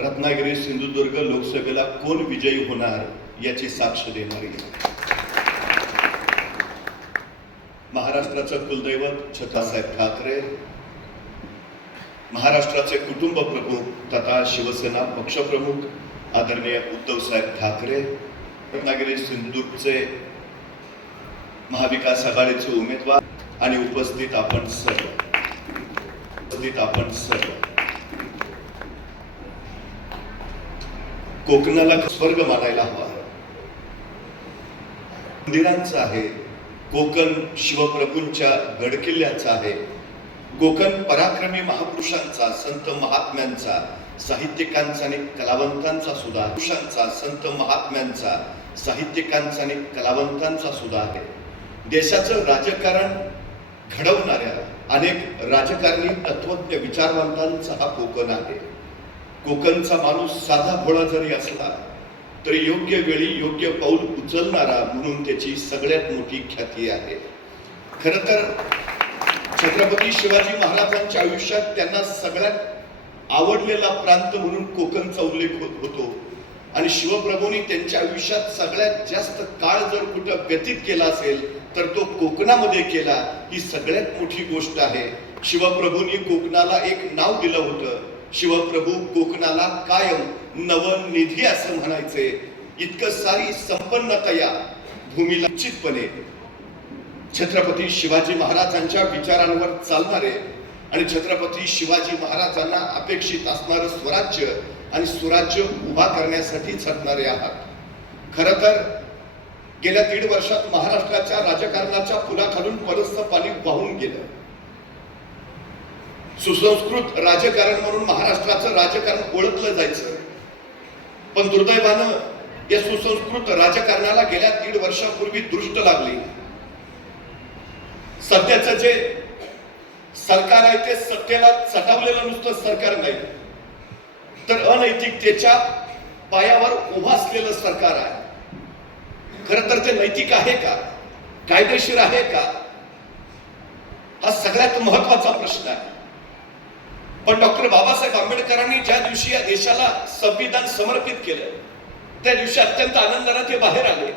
रत्नागिरी सिंधुदुर्ग लोकसभेला कोण विजयी होणार याची साक्ष देणारी. महाराष्ट्राचं कुलदैवत छत्रसाहेब ठाकरे. महाराष्ट्राचे कुटुंब प्रमुख तथा शिवसेना पक्षप्रमुख आदरणीय उद्धवसाहेब ठाकरे. रत्नागिरी सिंधुदुर्गचे महाविकास आघाडीचे उमेदवार आणि उपस्थित आपण सर्व. उपस्थित आपण सर्व. कोकणाला स्वर्ग मानायला हवा. मंदिरांचा आहे कोकण शिवप्रभूंच्या गडकिल्ल्याचा आहे कोकण पराक्रमी महापुरुषांचा संत महात्म्यांचा साहित्यिकांचा आणि कलावंतांचा सुद्धा पुरुषांचा संत महात्म्यांचा साहित्यिकांचा आणि कलावंतांचा सुद्धा आहे. देशाचं राजकारण घडवणाऱ्या अनेक राजकारणी तत्वज्ञ विचारवंतांचा हा कोकण आहे. कोकणचा माणूस साधा भोळा जरी असला तरी योग्य वेळी योग्य पाऊल उचलणारा म्हणून त्याची सगळ्यात मोठी ख्याती आहे. खर तर छत्रपती शिवाजी महाराजांच्या आयुष्यात त्यांना सगळ्यात आवडलेला प्रांत म्हणून कोकणचा उल्लेख होत होतो. आणि शिवप्रभूंनी त्यांच्या आयुष्यात सगळ्यात जास्त काळ जर कुठं व्यतीत केला असेल तर तो कोकणामध्ये केला ही सगळ्यात मोठी गोष्ट आहे. शिवप्रभूंनी कोकणाला एक नाव दिलं होतं. शिवप्रभू कोकणाला कायम नवनिधी असं म्हणायचे. इतकं सारी संपन्नतया भूमीला निश्चितपणे छत्रपती शिवाजी महाराजांच्या विचारांवर चालणारे आणि छत्रपती शिवाजी महाराजांना अपेक्षित असणारं स्वराज्य आणि स्वराज्य उभा करण्यासाठी झटणारे आहात. खर तर गेल्या दीड वर्षात महाराष्ट्राच्या राजकारणाच्या पुलाखालून बरचसं पाणी वाहून गेलं. सुसंस्कृत राजकारण म्हणून महाराष्ट्राचं राजकारण ओळखलं जायचं. पण दुर्दैवानं या सुसंस्कृत राजकारणाला गेल्या दीड वर्षापूर्वी दृष्ट लागली. सध्याचं जे सरकार आहे ते सत्तेला चटावलेलं नुसतं सरकार नाही. तर अनैतिकतेच्या पायावर उभा असलेलं सरकार आहे. खर तर ते नैतिक आहे का? कायदेशीर आहे का? हा सगळ्यात महत्त्वाचा प्रश्न आहे. पण डॉक्टर बाबासाहेब आंबेडकरांनी ज्या दिवशी या देशाला संविधान समर्पित केलं त्या दिवशी अत्यंत आनंदाने ते बाहेर आले.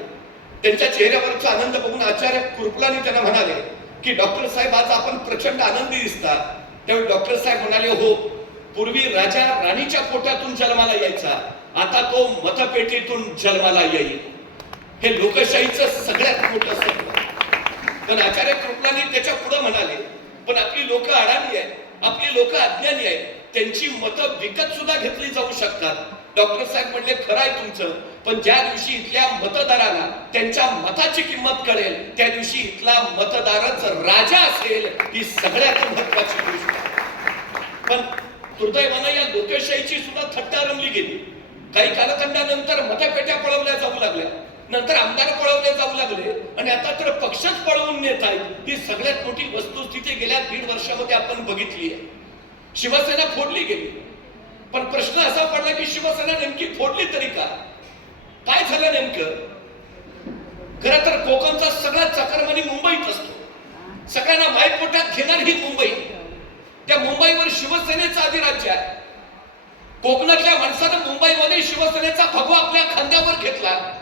त्यांच्या चेहऱ्यावरचा आनंद बघून आचार्य कृपलानी त्यांना म्हणाले की डॉक्टर साहेब आज आपण प्रचंड आनंदी दिसता. त्यावेळी डॉक्टर साहेब म्हणाले हो पूर्वी राजा राणीच्या पोटातून जन्माला यायचा. आता तो मतपेटीतून जन्माला येईल. हे लोकशाहीचं सगळ्यात मोठं सत्य पण आचार्य कृपलानी त्याच्या पुढे म्हणाले पण आपली लोक अडाणी आहेत. आपली लोक अज्ञानी आहेत. त्यांची मतं विकत सुद्धा घेतली जाऊ शकतात. डॉक्टर साहेब म्हणले खरं आहे तुमचं. पण ज्या दिवशी इथल्या मतदाराला त्यांच्या मताची किंमत कळेल त्या दिवशी इथला मतदारच राजा असेल ही सगळ्यात महत्वाची गोष्ट पण दुर्दैवानं या लोकशाहीची सुद्धा थट्टा रमली गेली. काही कालखंडानंतर मतपेट्या पळवल्या जाऊ लागल्या. नंतर आमदार पळवले जाऊ लागले आणि आता तर पक्षच पळवून नेत आहेत. ही सगळ्यात मोठी वस्तुस्थिती गेल्या दीड वर्षामध्ये आपण बघितली आहे. शिवसेना फोडली गेली. पण प्रश्न असा पडला की शिवसेना नेमकी फोडली तरी का? काय झालं नेमकं? खरं तर कोकणचा सगळा चक्रमणी मुंबईत असतो. सगळ्यांना मायपोटात घेणार ही मुंबई. त्या मुंबईवर शिवसेनेचं अधिराज्य आहे. कोकणातल्या माणसानं मुंबईमध्ये शिवसेनेचा भगवा आपल्या खांद्यावर घेतला.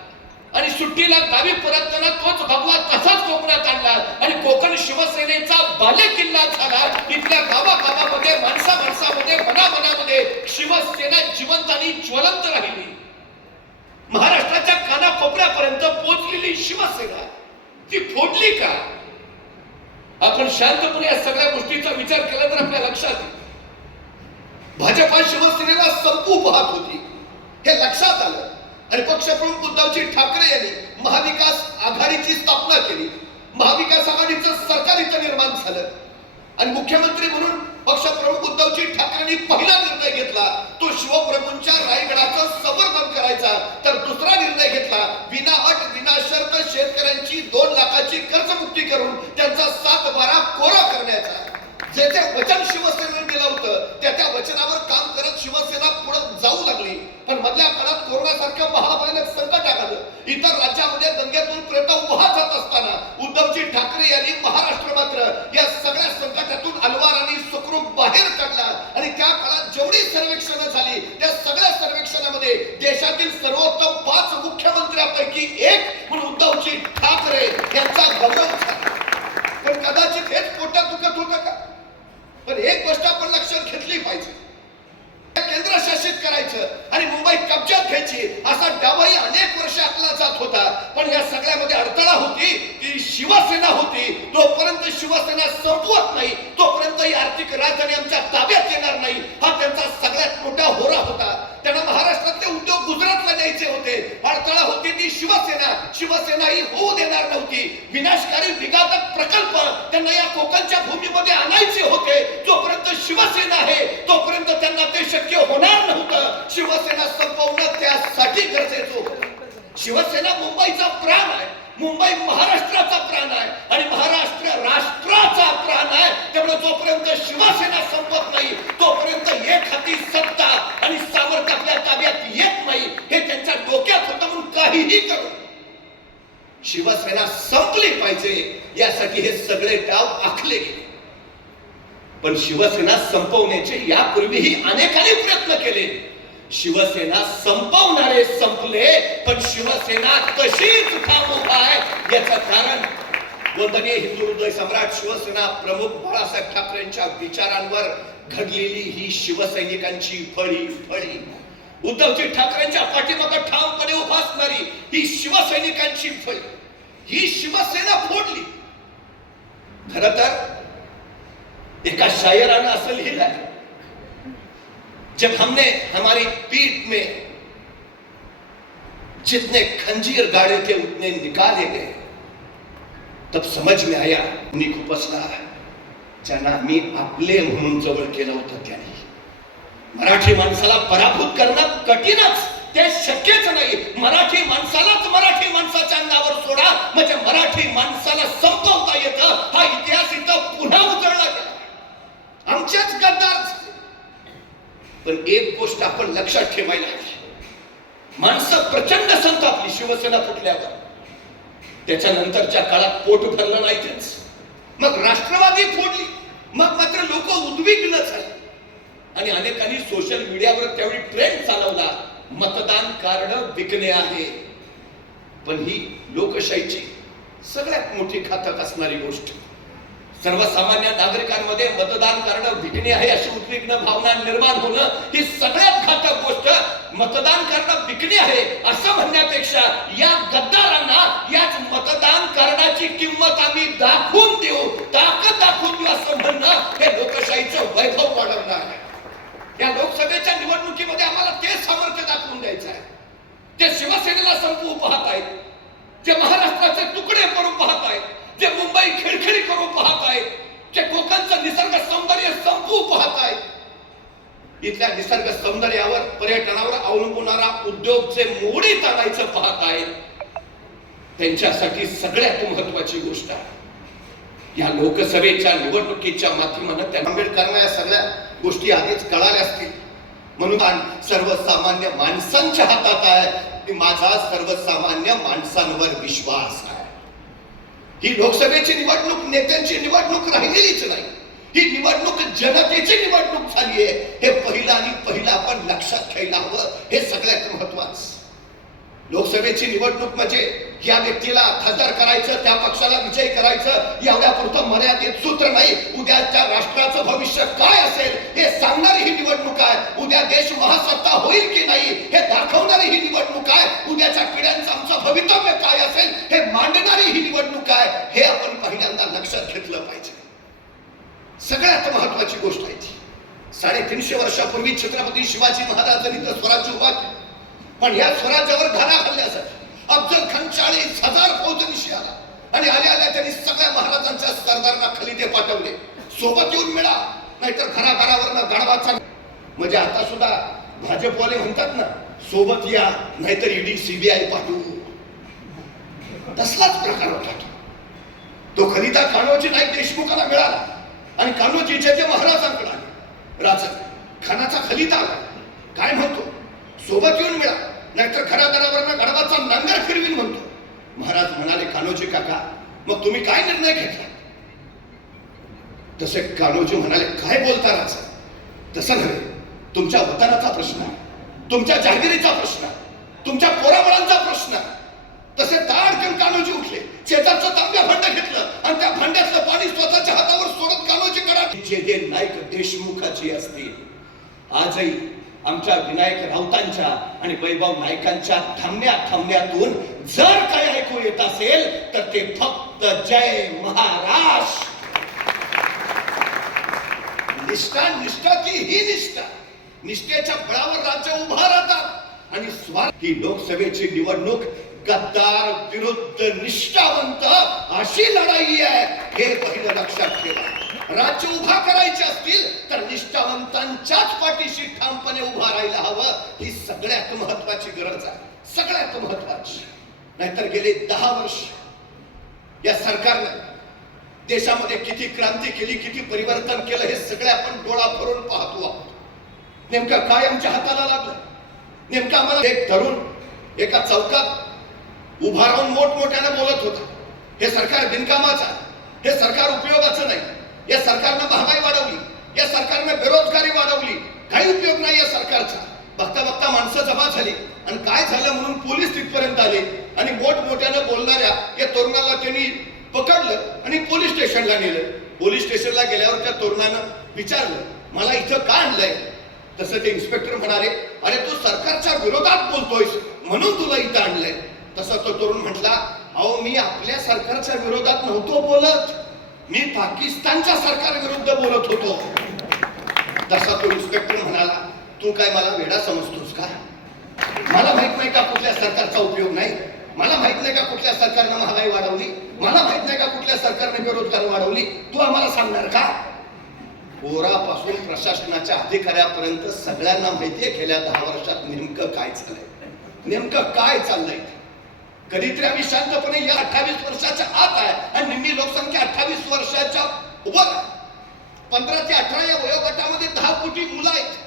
आणि सुट्टीला गावी परतताना तोच भगवा तसाच कोकणात आणला. आणि कोकण शिवसेनेचा बाले किल्ला झाला. इथल्या गावागावामध्ये माणसा माणसामध्ये मनामनामध्ये शिवसेना जिवंत आणि ज्वलंत राहिली. महाराष्ट्राच्या कानाकोपऱ्यापर्यंत पोहोचलेली शिवसेना ती फोडली का? आपण शांतपणे या सगळ्या गोष्टीचा विचार केला तर आपल्या लक्षात येईल. भाजपा शिवसेनेला संपू पाहत होती. हे लक्षात आलं. आणि पक्षप्रमुख उद्धवजी ठाकरे यांनी महाविकास आघाडीची स्थापना केली. महाविकास आघाडीचं सरकार इथं निर्माण झालं. आणि मुख्यमंत्री म्हणून पक्षप्रमुख उद्धवजी ठाकरेंनी पहिला निर्णय घेतला. तो शिवप्रभूंच्या रायगडाचं संवर्धन करायचा. तर दुसरा निर्णय घेतला. विना अट विना शर्त शेतकऱ्यांची दोन लाखाची कर्जमुक्ती करून त्यांचा सात बारा कोरा करण्याचा. जे ते वचन शिव दिलं होतं त्या त्या वचनावर काम करत शिवसेना पुढे जाऊ लागली पण मधल्या काळात कोरोनासारखं महाभयानक संकट आलं इतर राज्यामध्ये दंगेतून प्रयत्न उभा जात असताना उद्धवजी ठाकरे यांनी महाराष्ट्र मात्र या सगळ्या संकटातून अलवार आणि सुखरूप बाहेर काढला आणि त्या काळात जेवढी सर्वेक्षणं झाली त्या सगळ्या होते देशातील सर्वोत्तम पाच मुख्यमंत्र्यांपैकी एक म्हणून उद्धवजी ठाकरे यांचा गौरव झाला पण कदाचित हेच पोटात दुखत होतं का पण एक गोष्ट आपण लक्षात घेतली पाहिजे केंद्रशासित करायचं आणि मुंबई कब्जात घ्यायची असा डावाही अनेक वर्ष आखला जात होता करण्यामध्ये अडथळा होती ती शिवसेना होती तोपर्यंत शिवसेना संपवत नाही तोपर्यंत ही आर्थिक राजधानी आमच्या ताब्यात येणार नाही. हा त्यांचा सगळ्यात मोठा होरा होता. त्यांना महाराष्ट्रातले उद्योग गुजरातला द्यायचे होते. अडथळा होती ती शिवसेना. शिवसेना ही होऊ देणार नव्हती. विनाशकारी विघातक प्रकल्प त्यांना या कोकणच्या भूमीमध्ये आणायचे होते. जोपर्यंत शिवसेना आहे तोपर्यंत त्यांना ते शक्य होणार नव्हतं. शिवसेना संपवणं त्यासाठी गरजेचं होतं. शिवसेना मुंबईचा प्राण आहे. मुंबई महाराष्ट्राचा प्राण आहे. आणि महाराष्ट्र राष्ट्राचा प्राण आहे. त्यामुळे जोपर्यंत शिवसेना संपत नाही तोपर्यंत एक हाती सत्ता आणि सामर्थ्य आपल्या ताब्यात येत नाही हे त्यांच्या डोक्यात होतं म्हणून काहीही करू शिवसेना संपली पाहिजे यासाठी हे सगळे डाव आखले गेले. पण शिवसेना संपवण्याचे यापूर्वीही अनेकांनी प्रयत्न केले. शिवसेना संपवणारे संपले पण शिवसेना तशीच ठाम उभा आहे याचं कारण वंदनीय हिंदू हृदय सम्राट शिवसेना प्रमुख बाळासाहेब ठाकरेंच्या विचारांवर घडलेली ही शिवसैनिकांची फळी फळी. उद्धवजी ठाकरेंच्या पाठीमागे ठामपणे उभा असणारी ही शिवसैनिकांची फळी. ही शिवसेना फोडली. खर तर एका शायरानं असं लिहिलं जब हमने हमारी पीठ में जितने खंजीर गाड़े थे उतने निकाले गए। तब समज में आया मी खुपसला ज्यांना मी आपले म्हणून जवळ केलं होतं त्याने। मराठी माणसाला पराभूत करणं कठीणच ते शक्यच नाही. मराठी माणसालाच मराठी माणसाच्या अंगावर सोडा म्हणजे मराठी माणसाला संपवता येतं. हा इतिहास इथं पुन्हा उजळला गेला. आमच्याच गद्दार पण एक गोष्ट आपण लक्षात ठेवायला हवी. माणसं प्रचंड संतापली शिवसेना फुटल्यावर. त्याच्यानंतरच्या काळात पोट भरलं नाही तेच मग राष्ट्रवादी फोडली. मग मात्र लोक उद्विग्न झाले. आणि अनेकांनी सोशल मीडियावर त्यावेळी ट्रेंड चालवला. मतदान कार्ड विकणे आहे. पण ही लोकशाहीची सगळ्यात मोठी घातक असणारी गोष्ट. सर्वसामान्य नागरिकांमध्ये मतदान कार्ड भिकणी आहे अशी उद्विग्न भावना निर्माण होणं ही सगळ्यात घातक गोष्ट. मतदान करणं विकणे आहे असं म्हणण्यापेक्षा या गद्दारांना याच मतदान कार्डाची किंमत आम्ही दाखवून देऊ. ताकद दाखवून देऊ असं म्हणणं हे लोकशाहीचं वैभव वाढवणं आहे. या लोकसभेच्या निवडणुकीमध्ये आम्हाला ते सामर्थ्य दाखवून द्यायचं आहे. ते शिवसेनेला संपवू पाहत आहेत जे महाराष्ट्राचे तुकडे करून पाहत आहेत जे मुंबई खिळखिळी करून पाहत आहे जे कोकणचं निसर्ग सौंदर्य संपू पाहत आहे इथल्या निसर्ग सौंदर्यावर पर्यटनावर अवलंबूनारा उद्योग जे मोडी चालायचं पाहत आहेत त्यांच्यासाठी सगळ्यात महत्वाची गोष्ट आहे. या लोकसभेच्या निवडणुकीच्या माध्यमानं त्या आंबेडकरांना या सगळ्या गोष्टी आधीच कळाल्या असतील. म्हणून सर्वसामान्य माणसांच्या हातात आहे. की माझा सर्वसामान्य माणसांवर विश्वास आहे. ही लोकसभेची निवडणूक नेत्यांची निवडणूक राहिलेलीच नाही. ही निवडणूक जनतेची निवडणूक झाली आहे हे पहिलं आणि पहिलं आपण लक्षात घ्यायला हवं. हे सगळ्यात महत्वाचं. लोकसभेची निवडणूक म्हणजे या व्यक्तीला खासदार करायचं त्या पक्षाला विजय करायचं एवढ्या पुरतं मर्यादित सूत्र नाही. उद्याच्या राष्ट्राचं भविष्य काय असेल हे सांगणारी ही निवडणूक आहे. उद्या देश महासत्ता होईल की नाही हे दाखवणारी ही निवडणूक आहे. उद्याच्या पिढ्या आमचं भवितव्य काय असेल हे मांडणारी ही निवडणूक आहे हे आपण पहिल्यांदा लक्षात घेतलं पाहिजे सगळ्यात महत्वाची गोष्ट आहे ती साडेतीनशे वर्षापूर्वी छत्रपती शिवाजी महाराजांनी तर स्वराज्य उभा केलं. पण या स्वराज्यावर घरा हल्ल्यासाठी अफजल खान चाळीस हजार फौजनिशी आला. आणि आल्या आल्या त्यांनी सगळ्या महाराजांच्या सरदारांना खलिदे पाठवले. सोबत येऊन मिळा नाहीतर घराघरावर गाडवाचा म्हणजे आता सुद्धा भाजपवाले म्हणतात ना सोबत या नाहीतर ईडी सीबीआय पाठवू. तसलाच प्रकार होता तो. तो कान्होजी नाईक देशमुखाला मिळाला. आणि कान्होजीच्या जे महाराजांकडे राजा खानाचा खलिदा आला. काय म्हणतो? सोबत येऊन मिळा. नाहीतर घरादारावर गडवाचा नांगर फिरवीन म्हणतो. महाराज म्हणाले कान्होजी काका मग तुम्ही काय निर्णय घेतला? तसे कान्होजी म्हणाले काय बोलता राजा तसं नव्हे. तुमच्या वतनाचा प्रश्न आहे. तुमच्या जहागिरीचा प्रश्न तुमच्या पोराबळांचा प्रश्न तसे दाडकन कानोजी उठले. शेजारचं तांब्या भांड घेतलं आणि त्या भांड्यातलं पाणी स्वतःच्या हातावर सोडत कानोजी करा जे जे नाईक देशमुखाची असतील आजही आमच्या विनायक राऊतांच्या आणि वैभव नायकांच्या थांबण्या थांबण्यातून जर काय ऐकू येत असेल तर ते फक्त जय महाराष्ट्र निष्ठा निष्ठा की ही निष्ठा. निष्ठेच्या बळावर राज्य उभा राहतात. आणि स्वार्थ ही लोकसभेची निवडणूक गद्दार विरुद्ध निष्ठावंत अशी लढाई आहे हे पहिलं लक्षात ठेवा. राज्य उभा करायचे असतील तर निष्ठावंतांच्याच पाठीशी ठामपणे उभा राहायला हवं ही सगळ्यात महत्वाची गरज आहे. सगळ्यात महत्वाची. नाहीतर गेले दहा वर्ष या सरकारनं देशामध्ये किती क्रांती केली किती परिवर्तन केलं हे सगळे आपण डोळा भरून पाहतो आहोत. नेमकं काय आमच्या हाताला लागलं? नेमकं आम्हाला एक तरुण एका चौकात उभा राहून मोठमोठ्याने बोलत होता. हे सरकार बिनकामाचं आहे. हे सरकार उपयोगाचं नाही. या सरकारनं महागाई वाढवली. या सरकारनं बेरोजगारी वाढवली. काही उपयोग नाही या सरकारचा. बघता बघता माणसं जमा झाली. आणि काय झालं म्हणून पोलीस तिथपर्यंत आले. आणि मोठमोठ्यानं बोलणाऱ्या या तरुणाला त्यांनी पकडलं आणि पोलीस स्टेशनला नेलं. पोलीस स्टेशनला गेल्यावर त्या तरुणानं विचारलं मला इथं का आणलंय? तसं ते इन्स्पेक्टर म्हणाले अरे तू सरकारच्या विरोधात बोलतोयस. म्हणून तुला इथं आणलंय. तसं तो तरुण म्हटला अहो मी आपल्या सरकारच्या विरोधात नव्हतो बोलत. मी पाकिस्तानच्या सरकार विरुद्ध बोलत होतो. तसा तो इन्स्पेक्टर म्हणाला तू काय मला वेडा समजतोस का? मला माहीत नाही का कुठल्या सरकारचा उपयोग नाही? मला माहीत नाही का कुठल्या सरकारनं महागाई वाढवली? मला माहीत नाही का कुठल्या सरकारने बेरोजगारी वाढवली? तू आम्हाला सांगणार का? पोरापासून प्रशासनाच्या अधिकाऱ्यापर्यंत सगळ्यांना माहितीये गेल्या दहा वर्षात नेमकं काय चाललंय. नेमकं काय चाललंय? कधीतरी आम्ही शांतपणे या अठ्ठावीस वर्षाच्या आत आहे. आणि निम्मी लोकसंख्या अठ्ठावीस वर्षाच्या वर पंधरा ते अठरा या वयोगटामध्ये दहा कोटी मुलं आहेत.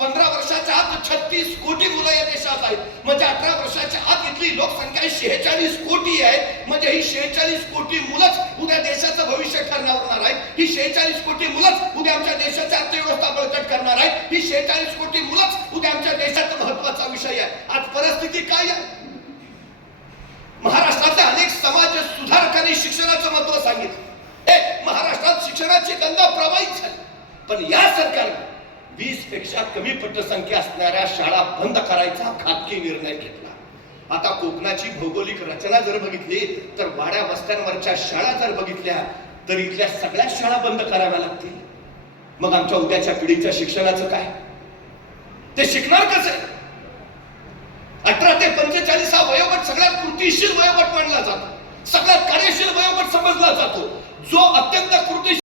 पंधरा वर्षाच्या आत छत्तीस कोटी मुलं या देशात आहेत. म्हणजे अठरा वर्षाच्या आत इथली लोकसंख्या शेहेचाळीस कोटी आहे. म्हणजे ही शेहेचाळीस कोटी मुलंच उद्या देशाचं भविष्य ठरणार आहेत ही शेहेचाळीस कोटी मुलंच उद्या आमच्या देशाची अर्थव्यवस्था बळकट करणार आहे. ही शेहेचाळीस कोटी मुलंच उद्या आमच्या देशाचा महत्त्वाचा विषय आहे. आज परिस्थिती काय आहे? महाराष्ट्रातल्या अनेक समाज सुधारकांनी शिक्षणाचं महत्त्व सांगितलं. हे महाराष्ट्रात शिक्षणाची गंगा प्रवाहित झाली. पण या सरकारने वीसपेक्षा कमी पटसंख्या असणाऱ्या शाळा बंद करायचा खाजगी निर्णय घेतला. आता कोकणाची भौगोलिक रचना जर बघितली तर वाड्या वस्त्यांवरच्या शाळा जर बघितल्या तर इथल्या सगळ्या शाळा बंद कराव्या लागतील. मग आमच्या उद्याच्या पिढीच्या शिक्षणाचं काय? ते शिकणार कसे? अठरा ते पंचेचाळीस हा वयोगट सगळ्यात कृतीशील वयोगट मानला जातो. सगळ्यात कार्यशील वयोगट समजला जातो. जो अत्यंत कृती